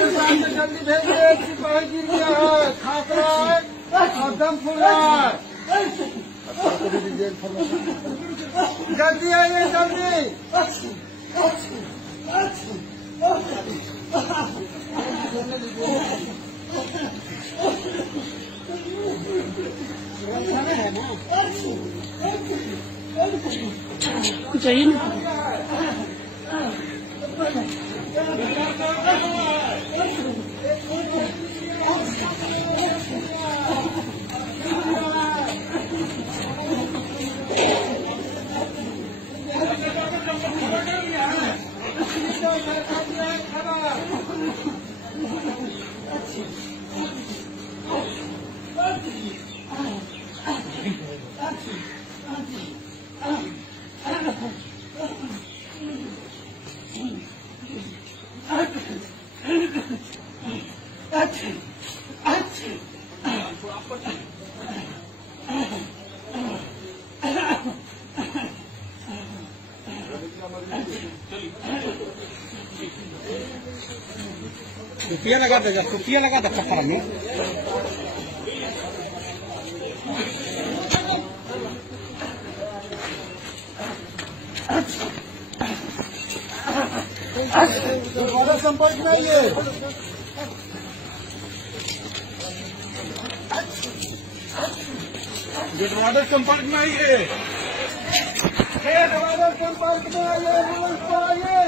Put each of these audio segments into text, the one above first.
जल्दी भेजिए, सिपाही गिर गया है, खास रहा है और दम फूल रहा है। जल्दी आइए, जल्दी। कुछ चाहिए ना? टोपिया लगा दे, टोपिया लगा दे कपड़ा में। संपर्क में आइए। गेटवादर संपर्क में आइए। गेटवादर संपर्क में आइए, एम्बुलेंस पर आइए।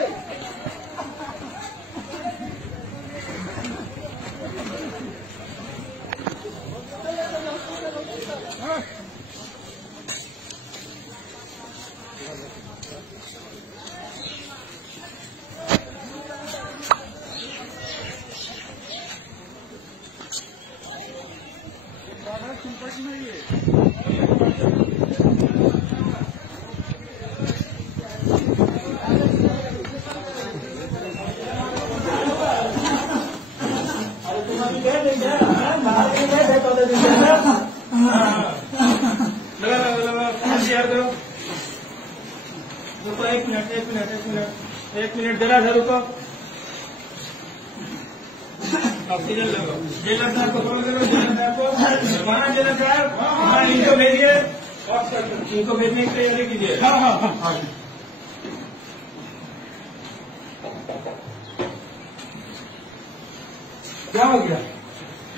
संपर्क में आइए। एक मिनट जरा सर रुको। ऑक्सीजन लगो। जेलर साहब को कॉल करो, जेलर साहब को। वहाँ जेलर साहब, हाँ इनको भेजिए, इनको भेजने की तैयारी कीजिए। हाँ हाँ हाँ। क्या हो गया?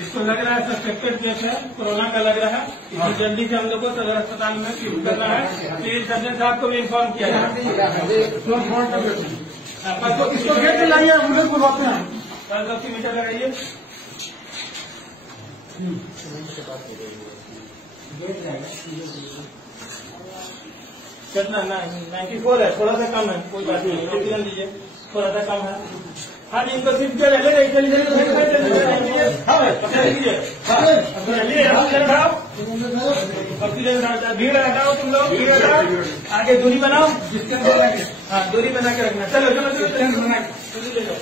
इसको लग रहा है सस्पेक्टेड केस है, कोरोना का लग रहा है। इसको जल्दी से हम लोग को सदर अस्पताल में शिफ्ट करना है। प्लीज सर्जन साहब को भी इन्फॉर्म किया जाए। इसको गेट पे लाइए, एम्बुलेंस बुलवाते हैं। 10 मीटर लगाइए। कितना 94 है, थोड़ा सा कम है, कोई बात नहीं, ऑक्सीजन दीजिए, थोड़ा सा कम है। हाँ जी, इनको शिफ्ट कर ले चलिए भीड़ हटाओ, तुम लोग भीड़ हटाओ, आगे दूरी बनाओ, हाँ दूरी बना के रखना। चलो चलो चलो ले जाओ।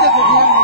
देखो